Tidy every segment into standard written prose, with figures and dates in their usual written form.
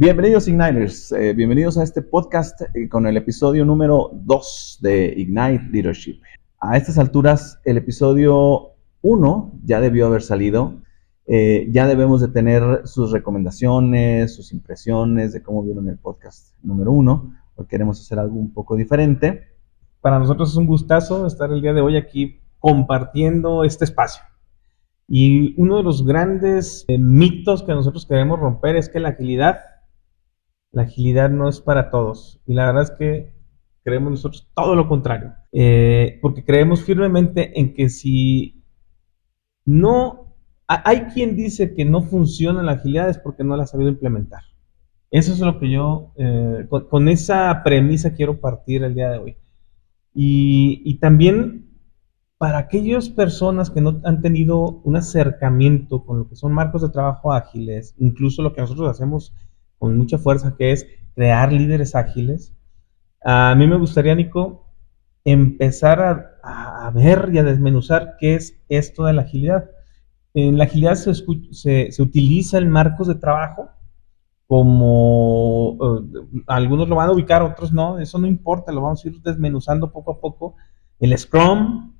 Bienvenidos Igniters, bienvenidos a este podcast con el episodio número 2 de Ignite Leadership. A estas alturas el episodio 1 ya debió haber salido, ya debemos de tener sus recomendaciones, sus impresiones de cómo vieron el podcast número 1, porque queremos hacer algo un poco diferente. Para nosotros es un gustazo estar el día de hoy aquí compartiendo este espacio. Y uno de los grandes mitos que nosotros queremos romper es que la agilidad no es para todos. Y la verdad es que creemos nosotros todo lo contrario. Porque creemos firmemente en que si no, hay quien dice que no funciona la agilidad es porque no la ha sabido implementar. Eso es lo que yo, con esa premisa quiero partir el día de hoy. Y también para aquellas personas que no han tenido un acercamiento con lo que son marcos de trabajo ágiles, incluso lo que nosotros hacemos con mucha fuerza, que es crear líderes ágiles, a mí me gustaría, Nico, empezar a ver y a desmenuzar qué es esto de la agilidad. En la agilidad se utiliza el marcos de trabajo como algunos lo van a ubicar, otros no, eso no importa, lo vamos a ir desmenuzando poco a poco. El Scrum,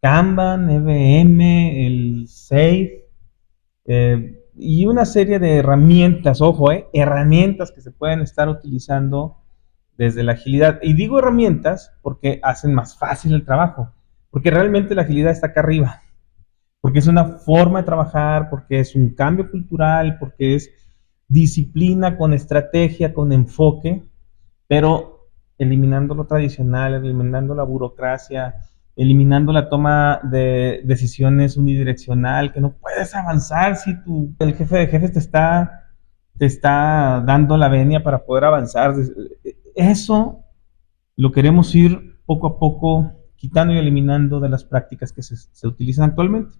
Kanban, EVM, el SAFe, y una serie de herramientas, ojo, herramientas que se pueden estar utilizando desde la agilidad. Y digo herramientas porque hacen más fácil el trabajo, porque realmente la agilidad está acá arriba, porque es una forma de trabajar, porque es un cambio cultural, porque es disciplina con estrategia, con enfoque, pero eliminando lo tradicional, eliminando la burocracia, eliminando la toma de decisiones unidireccional, que no puedes avanzar si el jefe de jefes te está dando la venia para poder avanzar. Eso lo queremos ir poco a poco quitando y eliminando de las prácticas que se utilizan actualmente.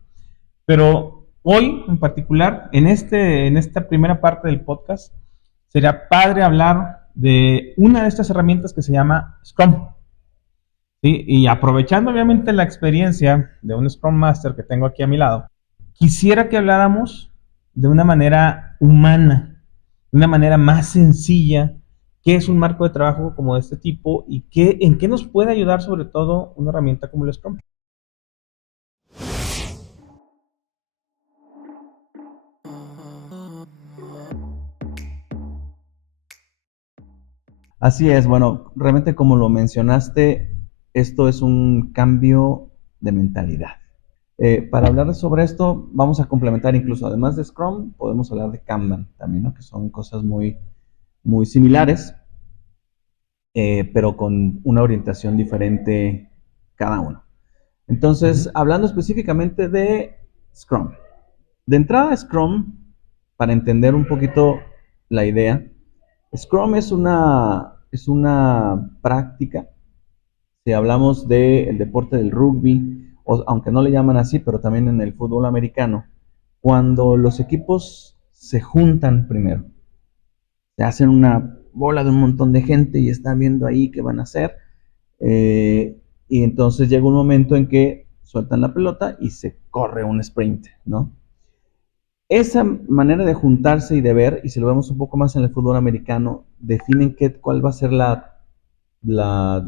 Pero hoy, en particular, en esta primera parte del podcast, sería padre hablar de una de estas herramientas que se llama Scrum. ¿Sí? Y aprovechando obviamente la experiencia de un Scrum Master que tengo aquí a mi lado, quisiera que habláramos de una manera humana, de una manera más sencilla, qué es un marco de trabajo como de este tipo y en qué nos puede ayudar sobre todo una herramienta como el Scrum. Así es, bueno, realmente como lo mencionaste, esto es un cambio de mentalidad. Para hablar sobre esto, vamos a complementar incluso, además de Scrum, podemos hablar de Kanban también, ¿no? Que son cosas muy similares, pero con una orientación diferente cada uno. Entonces, hablando específicamente de Scrum. De entrada, Scrum, para entender un poquito la idea, Scrum es una práctica. Si hablamos del deporte del rugby, aunque no le llaman así, pero también en el fútbol americano, cuando los equipos se juntan primero, se hacen una bola de un montón de gente y están viendo ahí qué van a hacer, y entonces llega un momento en que sueltan la pelota y se corre un sprint, ¿no? Esa manera de juntarse y de ver, y si lo vemos un poco más en el fútbol americano, definen cuál va a ser la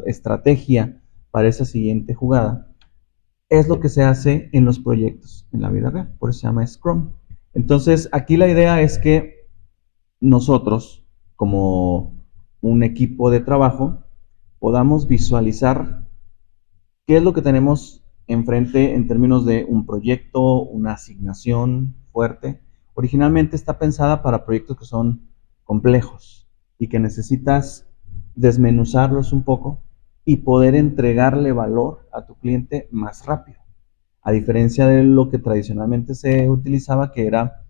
estrategia para esa siguiente jugada, es lo que se hace en los proyectos en la vida real, por eso se llama Scrum. Entonces, aquí la idea es que nosotros, como un equipo de trabajo, podamos visualizar qué es lo que tenemos enfrente en términos de un proyecto, una asignación fuerte. Originalmente está pensada para proyectos que son complejos y que necesitas desmenuzarlos un poco y poder entregarle valor a tu cliente más rápido. A diferencia de lo que tradicionalmente se utilizaba, que era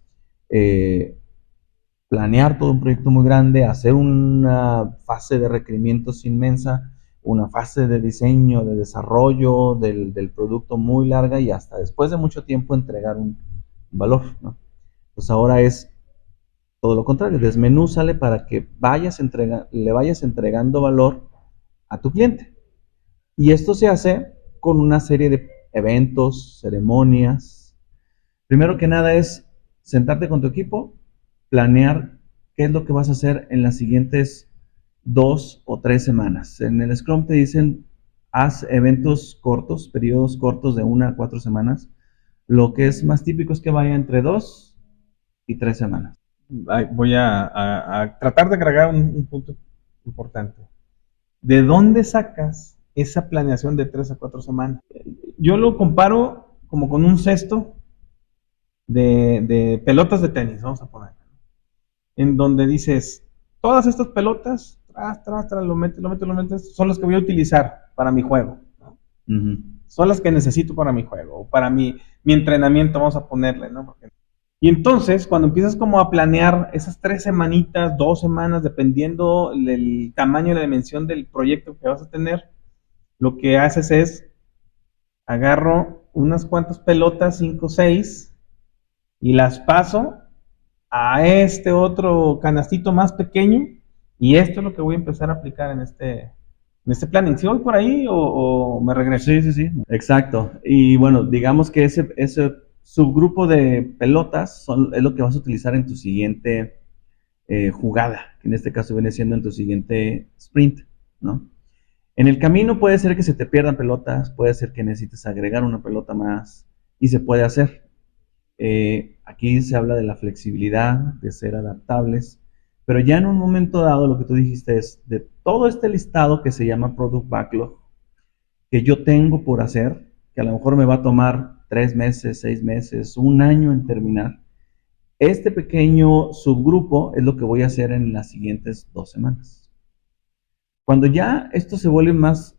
eh, planear todo un proyecto muy grande, hacer una fase de requerimientos inmensa, una fase de diseño, de desarrollo del producto muy larga y hasta después de mucho tiempo entregar un valor, ¿no? Pues ahora es todo lo contrario, desmenúzale para que le vayas entregando valor a tu cliente. Y esto se hace con una serie de eventos, ceremonias. Primero que nada es sentarte con tu equipo, planear qué es lo que vas a hacer en las siguientes 2 o 3 semanas. En el Scrum te dicen, haz eventos cortos, periodos cortos de 1 a 4 semanas. Lo que es más típico es que vaya entre 2 y 3 semanas. Voy a tratar de agregar un punto importante. ¿De dónde sacas esa planeación de 3 a 4 semanas? Yo lo comparo como con un cesto de pelotas de tenis, vamos a poner, en donde dices, todas estas pelotas, lo metes, son las que voy a utilizar para mi juego, ¿no? Ujú. Son las que necesito para mi juego, o para mi entrenamiento, vamos a ponerle, ¿no? Y entonces, cuando empiezas como a planear esas 3 semanitas, 2 semanas, dependiendo del tamaño y la dimensión del proyecto que vas a tener, lo que haces es, agarro unas cuantas pelotas, 5 o 6, y las paso a este otro canastito más pequeño, y esto es lo que voy a empezar a aplicar en este planning. ¿Sí voy por ahí o me regreso? Sí, sí, sí, exacto. Y bueno, digamos que ese subgrupo de pelotas es lo que vas a utilizar en tu siguiente jugada, que en este caso viene siendo en tu siguiente sprint, ¿no? En el camino puede ser que se te pierdan pelotas, puede ser que necesites agregar una pelota más y se puede hacer. Aquí se habla de la flexibilidad, de ser adaptables, pero ya en un momento dado lo que tú dijiste es de todo este listado que se llama Product Backlog, que yo tengo por hacer, que a lo mejor me va a tomar 3 meses, 6 meses, un año en terminar. Este pequeño subgrupo es lo que voy a hacer en las siguientes 2 semanas. Cuando ya esto se vuelve más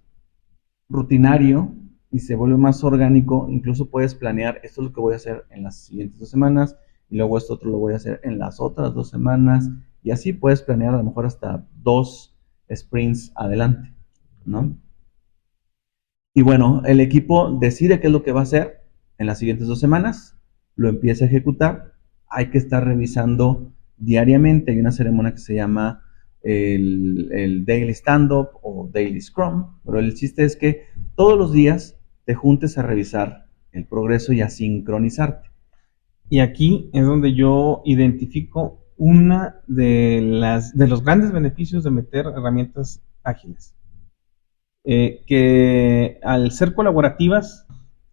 rutinario y se vuelve más orgánico, incluso puedes planear, esto es lo que voy a hacer en las siguientes 2 semanas, y luego esto otro lo voy a hacer en las otras 2 semanas, y así puedes planear a lo mejor hasta 2 sprints adelante, ¿no? Y bueno, el equipo decide qué es lo que va a hacer en las siguientes 2 semanas, lo empieza a ejecutar, hay que estar revisando diariamente, hay una ceremonia que se llama el Daily Stand-Up o Daily Scrum, pero el chiste es que todos los días te juntes a revisar el progreso y a sincronizarte. Y aquí es donde yo identifico una de los grandes beneficios de meter herramientas ágiles. Que al ser colaborativas,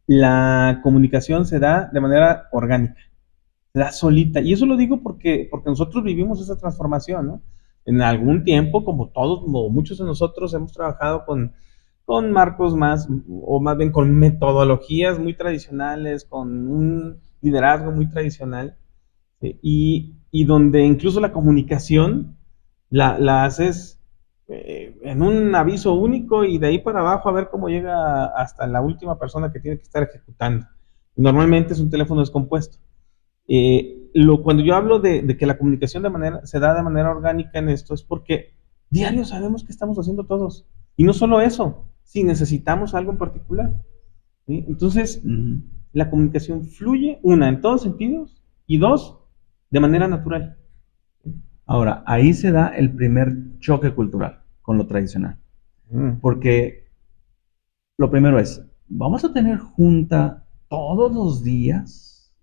la comunicación se da de manera orgánica, se da solita. Y eso lo digo porque nosotros vivimos esa transformación, ¿no? En algún tiempo, como todos, como muchos de nosotros, hemos trabajado con marcos más, o más bien con metodologías muy tradicionales, con un liderazgo muy tradicional, ¿sí? Y donde incluso la comunicación la haces en un aviso único y de ahí para abajo a ver cómo llega hasta la última persona que tiene que estar ejecutando. Normalmente es un teléfono descompuesto. Cuando yo hablo de que la comunicación se da de manera orgánica en esto es porque diario sabemos qué estamos haciendo todos. Y no solo eso, si necesitamos algo en particular, ¿sí? Entonces, Uh-huh. la comunicación fluye, una, en todos sentidos, y dos, de manera natural. Ahora, ahí se da el primer choque cultural con lo tradicional, Mm. porque lo primero es, ¿vamos a tener junta todos los días?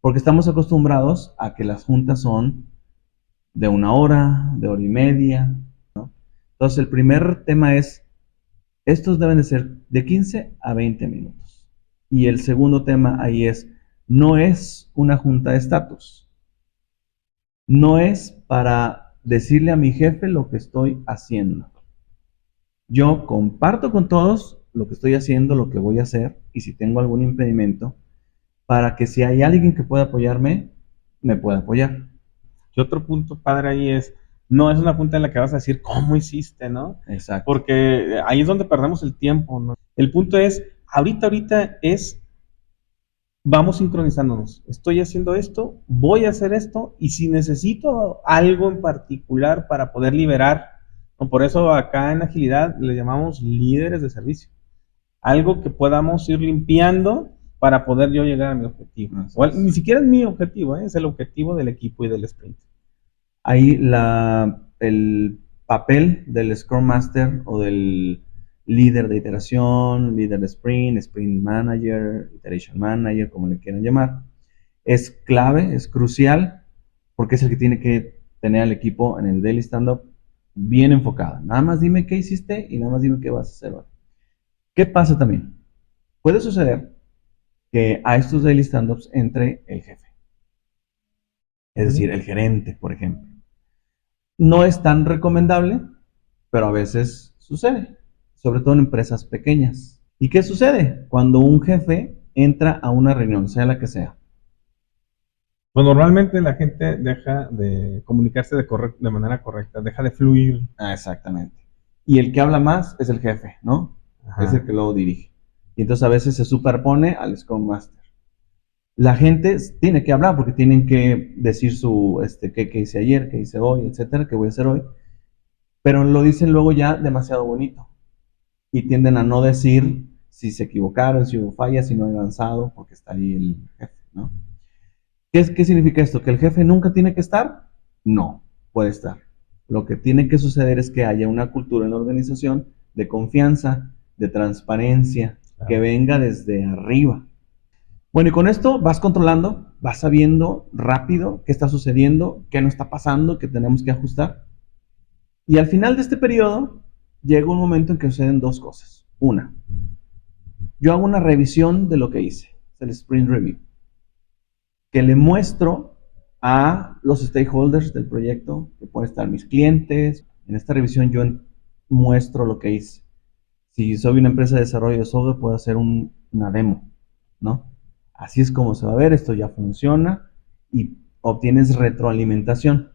Porque estamos acostumbrados a que las juntas son de 1 hora, de hora y media. Entonces, el primer tema es, estos deben de ser de 15 a 20 minutos. Y el segundo tema ahí es, no es una junta de estatus. No es para decirle a mi jefe lo que estoy haciendo. Yo comparto con todos lo que estoy haciendo, lo que voy a hacer, y si tengo algún impedimento, para que si hay alguien que pueda apoyarme, me pueda apoyar. Y otro punto padre ahí es, no es una junta en la que vas a decir cómo hiciste, ¿no? Exacto. Porque ahí es donde perdemos el tiempo, ¿no? El punto es, ahorita es, vamos sincronizándonos. Estoy haciendo esto, voy a hacer esto, y si necesito algo en particular para poder liberar, ¿no? Por eso acá en agilidad le llamamos líderes de servicio. Algo que podamos ir limpiando para poder yo llegar a mi objetivo. Ni siquiera es mi objetivo, ¿eh? Es el objetivo del equipo y del sprint. Ahí el papel del Scrum Master o del líder de iteración, líder de sprint, sprint manager, iteration manager, como le quieran llamar, es clave, es crucial, porque es el que tiene que tener al equipo en el daily stand-up bien enfocado. Nada más dime qué hiciste y nada más dime qué vas a hacer hoy. ¿Qué pasa también? Puede suceder que a estos daily stand-ups entre el jefe, es decir, el gerente, por ejemplo. No es tan recomendable, pero a veces sucede, sobre todo en empresas pequeñas. ¿Y qué sucede? Cuando un jefe entra a una reunión, sea la que sea. Pues normalmente la gente deja de comunicarse de manera correcta, deja de fluir. Ah, exactamente. Y el que habla más es el jefe, ¿no? Es el Ajá. que luego dirige. Y entonces a veces se superpone al Scrum Master. La gente tiene que hablar porque tienen que decir qué hice ayer, qué hice hoy, etcétera, qué voy a hacer hoy. Pero lo dicen luego ya demasiado bonito. Y tienden a no decir si se equivocaron, si hubo fallas, si no han avanzado, porque está ahí el jefe, ¿no? ¿Qué significa esto? ¿Que el jefe nunca tiene que estar? No, puede estar. Lo que tiene que suceder es que haya una cultura en la organización de confianza, de transparencia, que Claro. venga desde arriba. Bueno, y con esto vas controlando, vas sabiendo rápido qué está sucediendo, qué no está pasando, qué tenemos que ajustar. Y al final de este periodo llega un momento en que suceden dos cosas. Una, yo hago una revisión de lo que hice, el sprint review, que le muestro a los stakeholders del proyecto, que pueden estar mis clientes. En esta revisión yo muestro lo que hice. Si soy una empresa de desarrollo de software, puedo hacer una demo, ¿no? Así es como se va a ver, esto ya funciona y obtienes retroalimentación,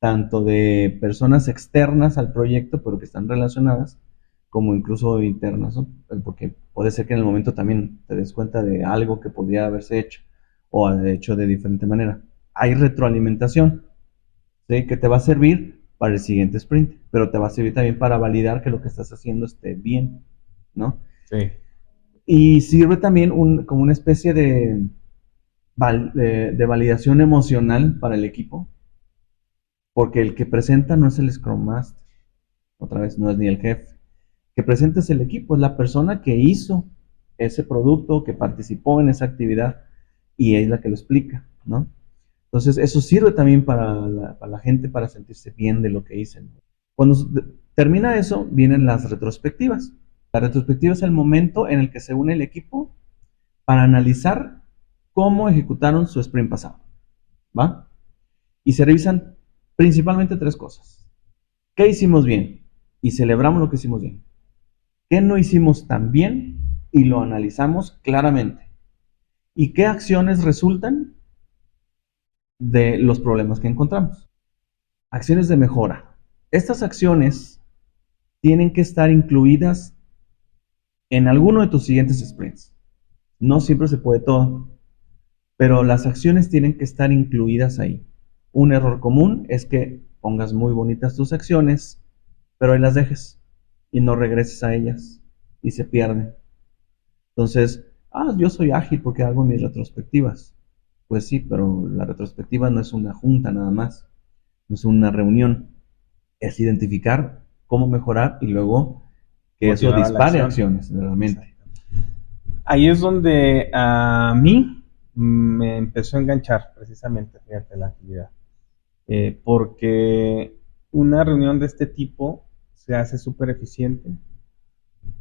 tanto de personas externas al proyecto, pero que están relacionadas, como incluso internas, ¿no? Porque puede ser que en el momento también te des cuenta de algo que podría haberse hecho o de hecho de diferente manera. Hay retroalimentación, ¿sí? Que te va a servir para el siguiente sprint, pero te va a servir también para validar que lo que estás haciendo esté bien, ¿no? Sí. Y sirve también como una especie de validación emocional para el equipo, porque el que presenta no es el Scrum Master, otra vez no es ni el jefe. El que presenta es el equipo, es la persona que hizo ese producto, que participó en esa actividad y es la que lo explica, ¿no? Entonces, eso sirve también para la gente para sentirse bien de lo que hice. Cuando termina eso, vienen las retrospectivas. La retrospectiva es el momento en el que se une el equipo para analizar cómo ejecutaron su sprint pasado, ¿va? Y se revisan principalmente tres cosas. ¿Qué hicimos bien? Y celebramos lo que hicimos bien. ¿Qué no hicimos tan bien? Y lo analizamos claramente. ¿Y qué acciones resultan de los problemas que encontramos? Acciones de mejora. Estas acciones tienen que estar incluidas en alguno de tus siguientes sprints. No siempre se puede todo, pero las acciones tienen que estar incluidas ahí. Un error común es que pongas muy bonitas tus acciones, pero ahí las dejes y no regreses a ellas y se pierden. Entonces, yo soy ágil porque hago mis retrospectivas. Pues sí, pero la retrospectiva no es una junta nada más, no es una reunión, es identificar cómo mejorar y luego que eso Motivar a la dispare acción. acciones realmente. Exacto. Ahí es donde a mí me empezó a enganchar precisamente, fíjate, la actividad. Porque una reunión de este tipo se hace súper eficiente,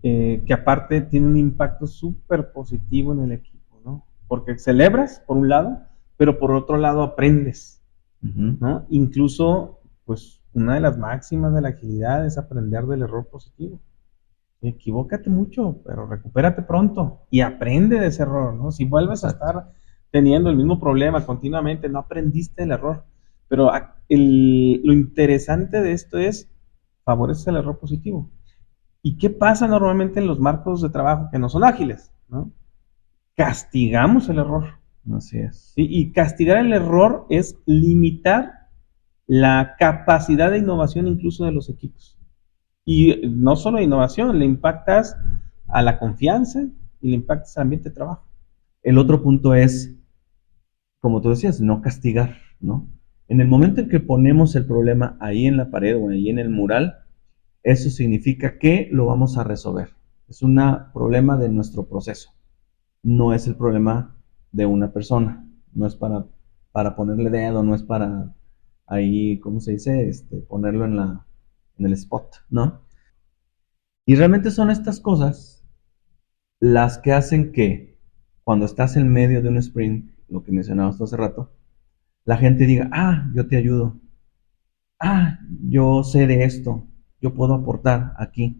que aparte tiene un impacto súper positivo en el equipo, ¿no? Porque celebras, por un lado, pero por otro lado aprendes, Ujú. ¿no? Incluso, pues, una de las máximas de la agilidad es aprender del error positivo. Equivócate mucho, pero recupérate pronto y aprende de ese error, ¿no? Si vuelves a Exacto. estar teniendo el mismo problema continuamente, no aprendiste el error. Pero lo interesante de esto es, favorece el error positivo. ¿Y qué pasa normalmente en los marcos de trabajo que no son ágiles, ¿no? Castigamos el error. Así es. ¿Sí? Y castigar el error es limitar la capacidad de innovación incluso de los equipos. Y no solo a innovación, le impactas a la confianza y le impactas al ambiente de trabajo. El otro punto es, como tú decías, no castigar, ¿no? En el momento en que ponemos el problema ahí en la pared o ahí en el mural, eso significa que lo vamos a resolver. Es un problema de nuestro proceso. No es el problema de una persona. No es para ponerle dedo, no es para ahí, ¿cómo se dice? Ponerlo en el spot, ¿no? Y realmente son estas cosas las que hacen que cuando estás en medio de un sprint, lo que mencionabas hace rato, la gente diga, ah, yo te ayudo, ah, yo sé de esto, yo puedo aportar aquí.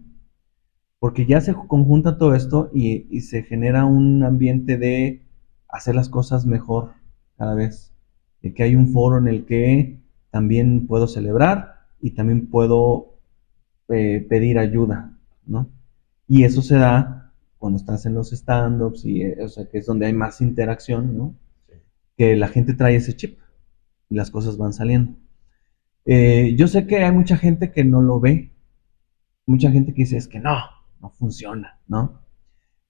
Porque ya se conjunta todo esto y se genera un ambiente de hacer las cosas mejor cada vez. De que hay un foro en el que también puedo celebrar y también puedo pedir ayuda, ¿no? Y eso se da cuando estás en los stand-ups y, o sea, que es donde hay más interacción, ¿no? Que la gente trae ese chip y las cosas van saliendo. Yo sé que hay mucha gente que no lo ve, mucha gente que dice, es que no funciona, ¿no?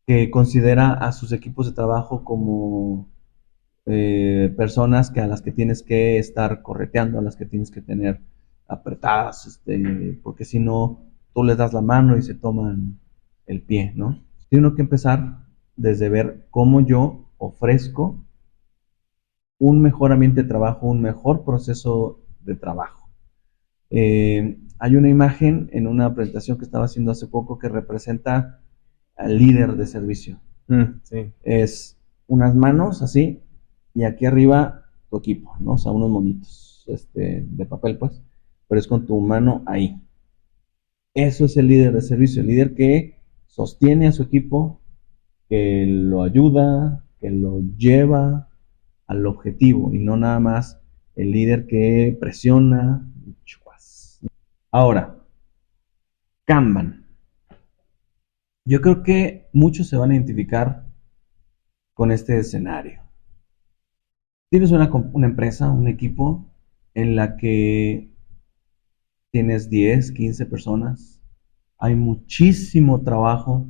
Que considera a sus equipos de trabajo como personas que a las que tienes que estar correteando, a las que tienes que tener apretadas, porque si no, tú les das la mano y se toman el pie, ¿no? Tiene uno que empezar desde ver cómo yo ofrezco un mejor ambiente de trabajo, un mejor proceso de trabajo. Hay una imagen en una presentación que estaba haciendo hace poco que representa al líder de servicio. Sí. Es unas manos así y aquí arriba tu equipo, ¿no? O sea, unos monitos de papel, pues, pero es con tu mano ahí. Eso es el líder de servicio, el líder que sostiene a su equipo, que lo ayuda, que lo lleva al objetivo y no nada más el líder que presiona. Ahora, Kanban. Yo creo que muchos se van a identificar con este escenario. Tienes una empresa, un equipo en la que tienes 10, 15 personas, hay muchísimo trabajo,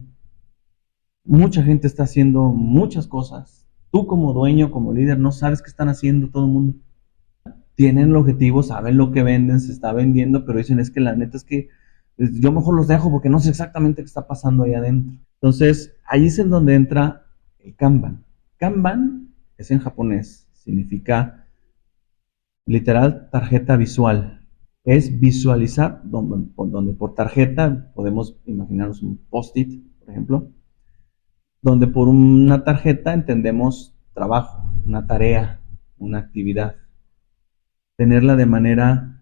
mucha gente está haciendo muchas cosas. Tú como dueño, como líder, no sabes qué están haciendo todo el mundo. Tienen el objetivo, saben lo que venden, se está vendiendo, pero dicen es que la neta es que yo mejor los dejo porque no sé exactamente qué está pasando ahí adentro. Entonces, ahí es en donde entra el Kanban. Kanban es en japonés, significa literal tarjeta visual. Es visualizar, donde por tarjeta podemos imaginarnos un post-it, por ejemplo, donde por una tarjeta entendemos trabajo, una tarea, una actividad. Tenerla de manera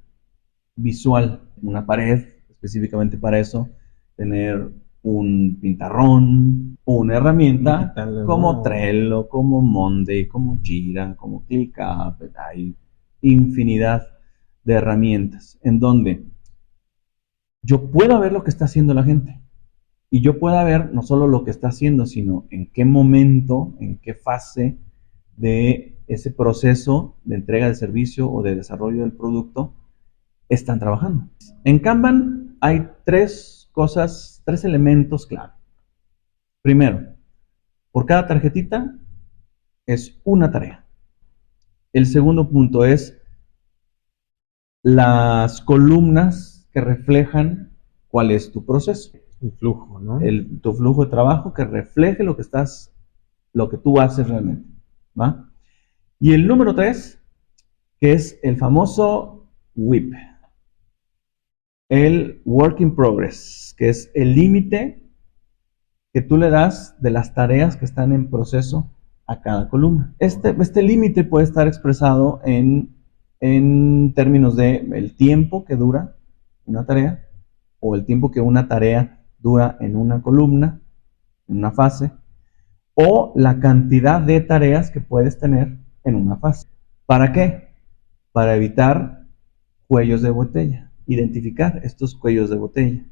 visual, una pared específicamente para eso, tener un pintarrón o una herramienta Digital, como ¿no? Trello, como Monday, como Jira, como ClickUp, hay infinidad de herramientas en donde yo pueda ver lo que está haciendo la gente y yo pueda ver no solo lo que está haciendo, sino en qué momento, en qué fase de ese proceso de entrega de servicio o de desarrollo del producto están trabajando. En Kanban hay tres cosas, tres elementos clave. Primero, por cada tarjetita es una tarea. El segundo punto es las columnas que reflejan cuál es tu proceso. El flujo, ¿no? Tu flujo de trabajo que refleje lo que tú haces realmente. ¿Va? Y el número tres, que es el famoso WIP, el Work in Progress, que es el límite que tú le das de las tareas que están en proceso a cada columna. Este límite puede estar expresado en términos de el tiempo que dura una tarea o el tiempo que una tarea dura en una columna, en una fase, o la cantidad de tareas que puedes tener en una fase. ¿Para qué? Para evitar cuellos de botella, identificar estos cuellos de botella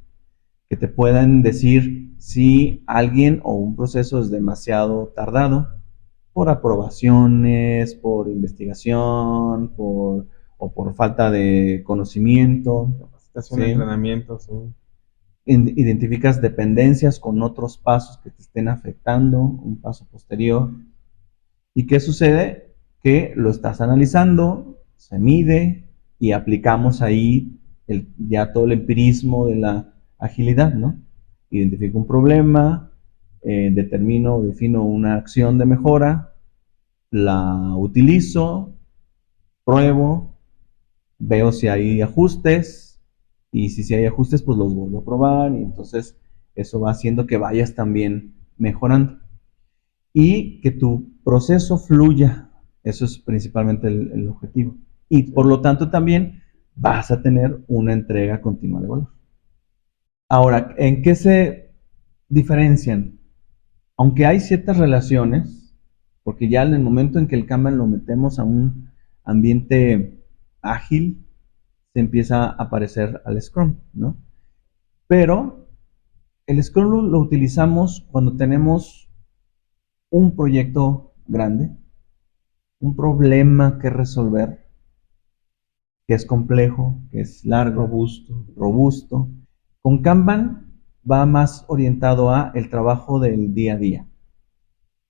que te puedan decir si alguien o un proceso es demasiado tardado por aprobaciones, por investigación, o por falta de conocimiento. Capacitación, ¿Sí? entrenamiento, sí. Identificas dependencias con otros pasos que te estén afectando, un paso posterior. ¿Y qué sucede? Que lo estás analizando, se mide y aplicamos ahí ya todo el empirismo de la agilidad, ¿no? Identifico un problema, defino una acción de mejora, la utilizo, pruebo veo si hay ajustes y si hay ajustes, pues los vuelvo a probar y entonces eso va haciendo que vayas también mejorando y que tu proceso fluya. Eso es principalmente el objetivo. Y por lo tanto también vas a tener una entrega continua de valor. Ahora, ¿en qué se diferencian? Aunque hay ciertas relaciones, porque ya en el momento en que el Kanban lo metemos a un ambiente ágil, se empieza a parecer al Scrum, ¿no? Pero el Scrum lo utilizamos cuando tenemos un proyecto grande, un problema que resolver, que es complejo, que es largo, robusto. Con Kanban va más orientado a el trabajo del día a día.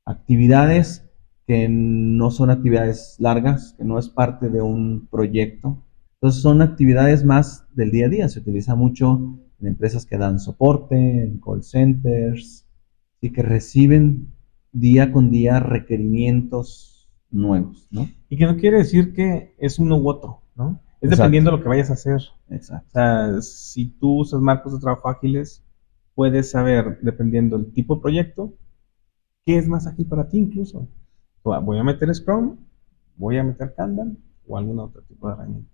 Actividades que no son actividades largas, que no es parte de un proyecto. Entonces son actividades más del día a día. Se utiliza mucho en empresas que dan soporte, en call centers, y que reciben día con día requerimientos nuevos, ¿no? Y que no quiere decir que es uno u otro, ¿no? Es Exacto. dependiendo de lo que vayas a hacer. Exacto. O sea, si tú usas marcos de trabajo ágiles, puedes saber, dependiendo del tipo de proyecto, qué es más ágil para ti incluso. Voy a meter Scrum, voy a meter Kanban o algún otro tipo de herramienta.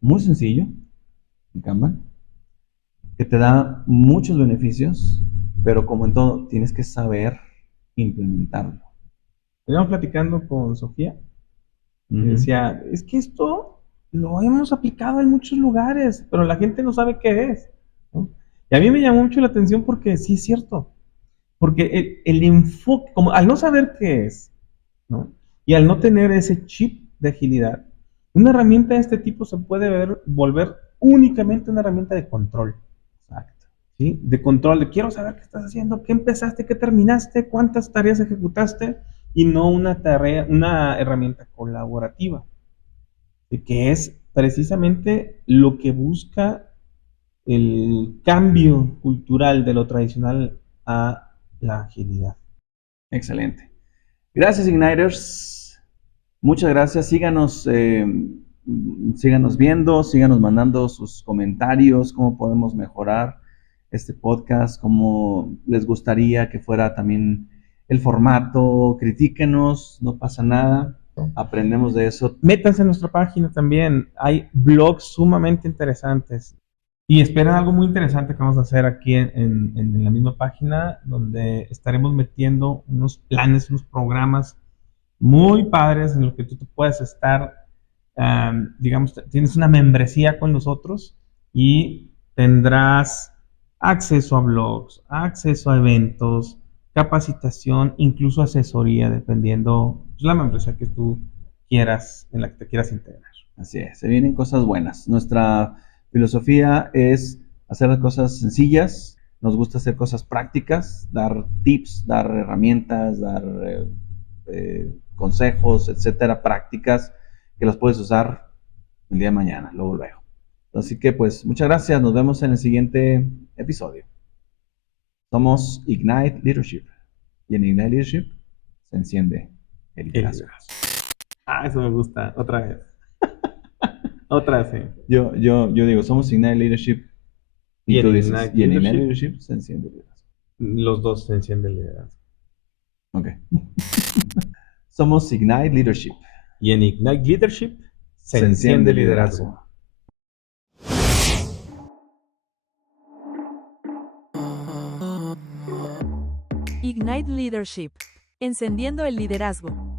Muy sencillo, en Kanban, que te da muchos beneficios, pero como en todo, tienes que saber implementarlo. Estuvimos platicando con Sofía y decía, es que esto lo hemos aplicado en muchos lugares, pero la gente no sabe qué es, ¿no? Y a mí me llamó mucho la atención porque sí es cierto, porque el enfoque, como al no saber qué es, ¿no? Y al no tener ese chip de agilidad, una herramienta de este tipo se puede volver únicamente una herramienta de control. Exacto. ¿Sí? De control, de quiero saber qué estás haciendo, qué empezaste, qué terminaste, cuántas tareas ejecutaste, y no una tarea, una herramienta colaborativa, que es precisamente lo que busca el cambio cultural de lo tradicional a la agilidad. Excelente. Gracias, Igniters. Muchas gracias. Síganos viendo, síganos mandando sus comentarios, cómo podemos mejorar este podcast, cómo les gustaría que fuera también el formato. Critíquenos, no pasa nada. Aprendemos de eso. Métanse en nuestra página también. Hay blogs sumamente interesantes. Y esperen algo muy interesante que vamos a hacer aquí en la misma página, donde estaremos metiendo unos planes, unos programas muy padres en los que tú te puedes estar, digamos, tienes una membresía con nosotros y tendrás acceso a blogs, acceso a eventos, capacitación, incluso asesoría, dependiendo de la membresía que tú quieras, en la que te quieras integrar. Así es, se vienen cosas buenas. Nuestra filosofía es hacer las cosas sencillas, nos gusta hacer cosas prácticas, dar tips, dar herramientas, dar consejos, etcétera, prácticas que los puedes usar el día de mañana, luego luego. Así que pues muchas gracias, nos vemos en el siguiente episodio. Somos Ignite Leadership y en Ignite Leadership se enciende el liderazgo. Ah, eso me gusta, otra vez. Otra vez, sí. Yo digo, somos Ignite Leadership y tú dices, y en Ignite Leadership se enciende el liderazgo. Los dos se encienden el liderazgo. Ok. Somos Ignite Leadership. Y en Ignite Leadership se enciende el liderazgo. Ignite Leadership. Encendiendo el liderazgo.